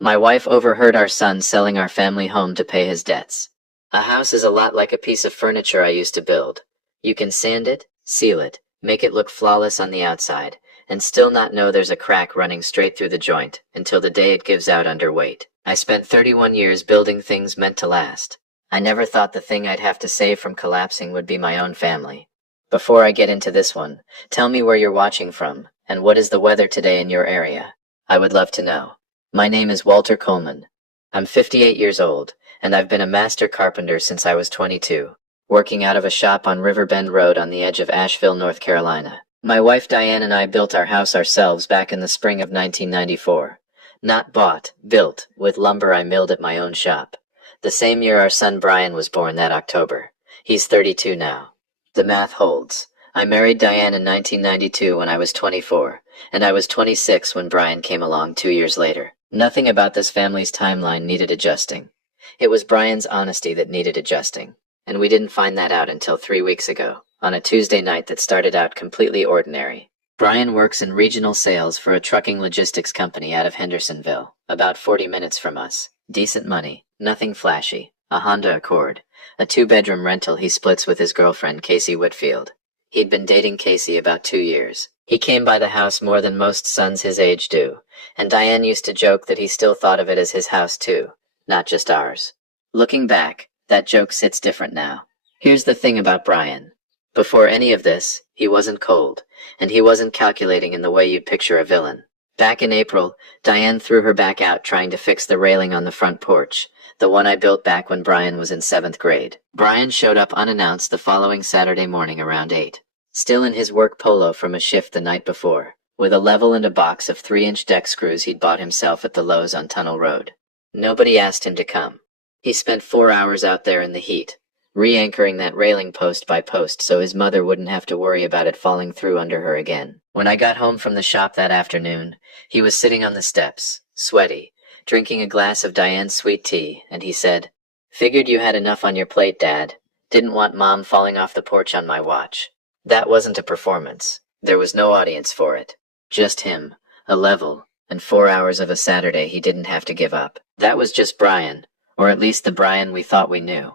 My wife overheard our son selling our family home to pay his debts. A house is a lot like a piece of furniture I used to build. You can sand it, seal it, make it look flawless on the outside, and still not know there's a crack running straight through the joint until the day it gives out under weight. I spent 31 years building things meant to last. I never thought the thing I'd have to save from collapsing would be my own family. Before I get into this one, tell me where you're watching from, and what is the weather today in your area? I would love to know. My name is Walter Coleman. I'm 58 years old, and I've been a master carpenter since I was 22, working out of a shop on Riverbend Road on the edge of Asheville, North Carolina. My wife Diane and I built our house ourselves back in the spring of 1994. Not bought, built, with lumber I milled at my own shop. The same year our son Brian was born, that October. He's 32 now. The math holds. I married Diane in 1992 when I was 24, and I was 26 when Brian came along 2 years later. Nothing about this family's timeline needed adjusting. It was Brian's honesty that needed adjusting, and we didn't find that out until 3 weeks ago, on a Tuesday night that started out completely ordinary. Brian works in regional sales for a trucking logistics company out of Hendersonville, about 40 minutes from us. Decent money, nothing flashy, a Honda Accord, a 2-bedroom rental he splits with his girlfriend Casey Whitfield. He'd been dating Casey about 2 years. He came by the house more than most sons his age do, and Diane used to joke that he still thought of it as his house too, not just ours. Looking back, that joke sits different now. Here's the thing about Brian. Before any of this, he wasn't cold, and he wasn't calculating in the way you'd picture a villain. Back in April, Diane threw her back out trying to fix the railing on the front porch, the one I built back when Brian was in 7th grade. Brian showed up unannounced the following Saturday morning around 8. Still in his work polo from a shift the night before, with a level and a box of 3-inch deck screws he'd bought himself at the Lowe's on Tunnel Road. Nobody asked him to come. He spent 4 hours out there in the heat, re-anchoring that railing post by post so his mother wouldn't have to worry about it falling through under her again. When I got home from the shop that afternoon, he was sitting on the steps, sweaty, drinking a glass of Diane's sweet tea, and he said, "Figured you had enough on your plate, Dad. Didn't want Mom falling off the porch on my watch." That wasn't a performance. There was no audience for it. Just him, a level, and 4 hours of a Saturday he didn't have to give up. That was just Brian, or at least the Brian we thought we knew.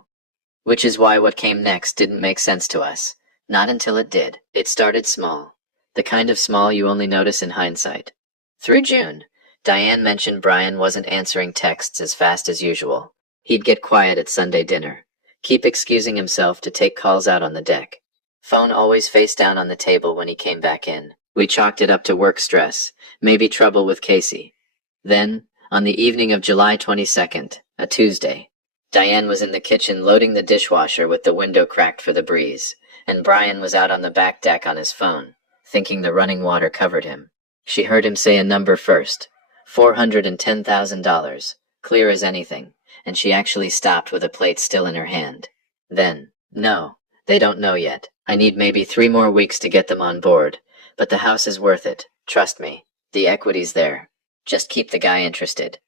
Which is why what came next didn't make sense to us. Not until it did. It started small. The kind of small you only notice in hindsight. Through June, Diane mentioned Brian wasn't answering texts as fast as usual. He'd get quiet at Sunday dinner, keep excusing himself to take calls out on the deck. Phone always face down on the table when he came back in. We chalked it up to work stress, maybe trouble with Casey. Then, on the evening of July 22nd, a Tuesday, Diane was in the kitchen loading the dishwasher with the window cracked for the breeze, and Brian was out on the back deck on his phone, thinking the running water covered him. She heard him say a number first, $410,000, clear as anything, and she actually stopped with a plate still in her hand. Then, "No, they don't know yet. I need maybe 3 more weeks to get them on board, but the house is worth it, trust me. The equity's there. Just keep the guy interested."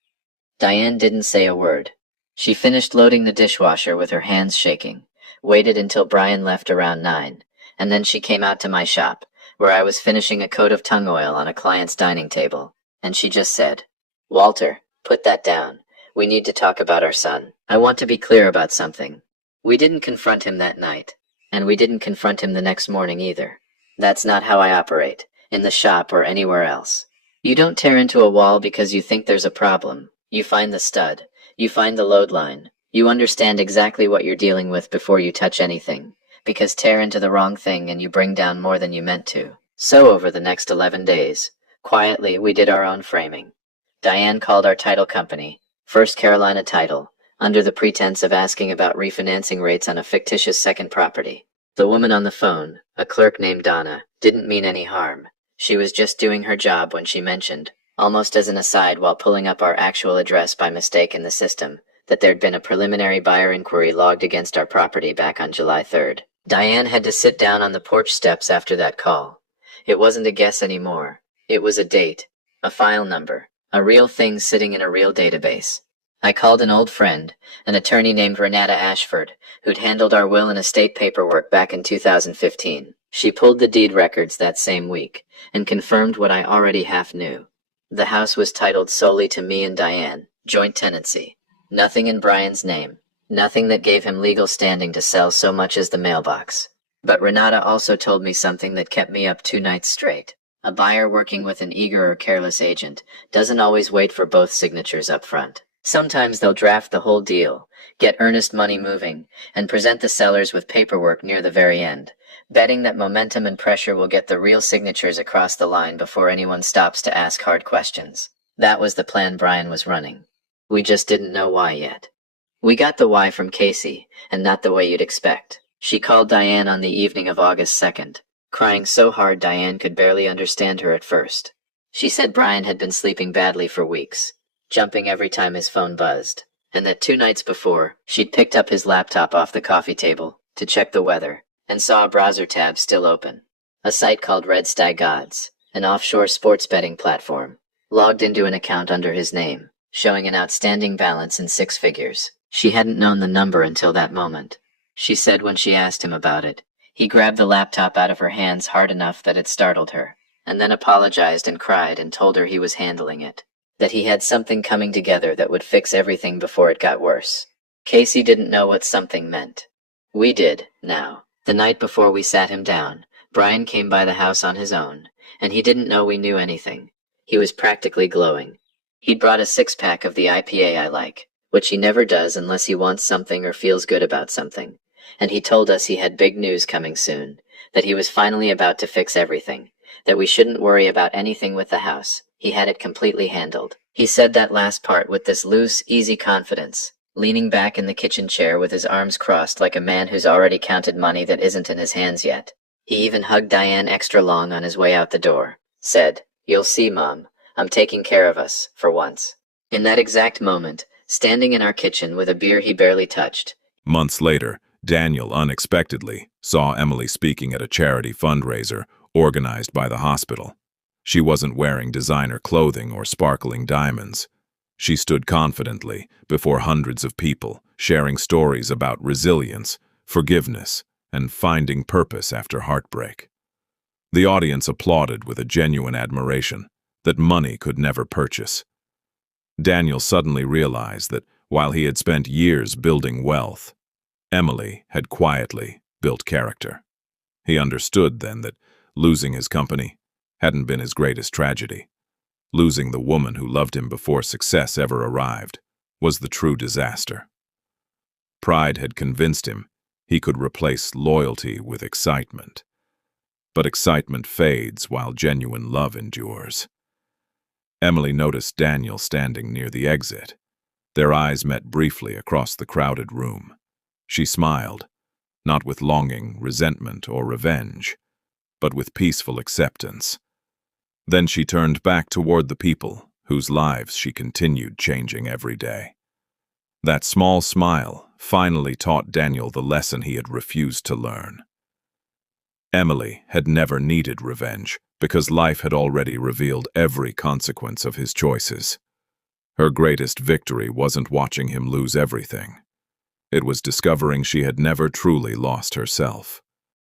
Diane didn't say a word. She finished loading the dishwasher with her hands shaking, waited until Brian left around 9, and then she came out to my shop, where I was finishing a coat of tung oil on a client's dining table, and she just said, "Walter, put that down. We need to talk about our son. I want to be clear about something. We didn't confront him that night, and we didn't confront him the next morning either. That's not how I operate, in the shop or anywhere else. You don't tear into a wall because you think there's a problem. You find the stud. You find the load line. You understand exactly what you're dealing with before you touch anything, because tear into the wrong thing and you bring down more than you meant to." So over the next 11 days, quietly we did our own framing. Diane called our title company, First Carolina Title, under the pretense of asking about refinancing rates on a fictitious second property. The woman on the phone, a clerk named Donna, didn't mean any harm. She was just doing her job when she mentioned, almost as an aside while pulling up our actual address by mistake in the system, that there'd been a preliminary buyer inquiry logged against our property back on July 3rd. Diane had to sit down on the porch steps after that call. It wasn't a guess anymore. It was a date, a file number, a real thing sitting in a real database. I called an old friend, an attorney named Renata Ashford, who'd handled our will and estate paperwork back in 2015. She pulled the deed records that same week, and confirmed what I already half knew. The house was titled solely to me and Diane, joint tenancy. Nothing in Brian's name. Nothing that gave him legal standing to sell so much as the mailbox. But Renata also told me something that kept me up 2 nights straight. A buyer working with an eager or careless agent doesn't always wait for both signatures up front. Sometimes they'll draft the whole deal, get earnest money moving, and present the sellers with paperwork near the very end, betting that momentum and pressure will get the real signatures across the line before anyone stops to ask hard questions. That was the plan Brian was running. We just didn't know why yet. We got the why from Casey, and not the way you'd expect. She called Diane on the evening of August 2nd, crying so hard Diane could barely understand her at first. She said Brian had been sleeping badly for weeks, jumping every time his phone buzzed, and that 2 nights before, she'd picked up his laptop off the coffee table to check the weather, and saw a browser tab still open. A site called Red Stag Odds, an offshore sports betting platform, logged into an account under his name, showing an outstanding balance in 6 figures. She hadn't known the number until that moment. She said when she asked him about it, he grabbed the laptop out of her hands hard enough that it startled her, and then apologized and cried and told her he was handling it. That he had something coming together that would fix everything before it got worse. Casey didn't know what something meant. We did, now. The night before we sat him down, Brian came by the house on his own, and he didn't know we knew anything. He was practically glowing. He'd brought a 6-pack of the IPA I like, which he never does unless he wants something or feels good about something. And he told us he had big news coming soon, that he was finally about to fix everything, that we shouldn't worry about anything with the house. He had it completely handled. He said that last part with this loose, easy confidence, leaning back in the kitchen chair with his arms crossed like a man who's already counted money that isn't in his hands yet. He even hugged Diane extra long on his way out the door. Said, "You'll see, Mom, I'm taking care of us, for once." In that exact moment, standing in our kitchen with a beer he barely touched. Months later, Daniel unexpectedly saw Emily speaking at a charity fundraiser organized by the hospital. She wasn't wearing designer clothing or sparkling diamonds. She stood confidently before hundreds of people, sharing stories about resilience, forgiveness, and finding purpose after heartbreak. The audience applauded with a genuine admiration that money could never purchase. Daniel suddenly realized that while he had spent years building wealth, Emily had quietly built character. He understood then that losing his company hadn't been his greatest tragedy. Losing the woman who loved him before success ever arrived was the true disaster. Pride had convinced him he could replace loyalty with excitement. But excitement fades while genuine love endures. Emily noticed Daniel standing near the exit. Their eyes met briefly across the crowded room. She smiled, not with longing, resentment, or revenge, but with peaceful acceptance. Then she turned back toward the people whose lives she continued changing every day. That small smile finally taught Daniel the lesson he had refused to learn. Emily had never needed revenge because life had already revealed every consequence of his choices. Her greatest victory wasn't watching him lose everything. It was discovering she had never truly lost herself.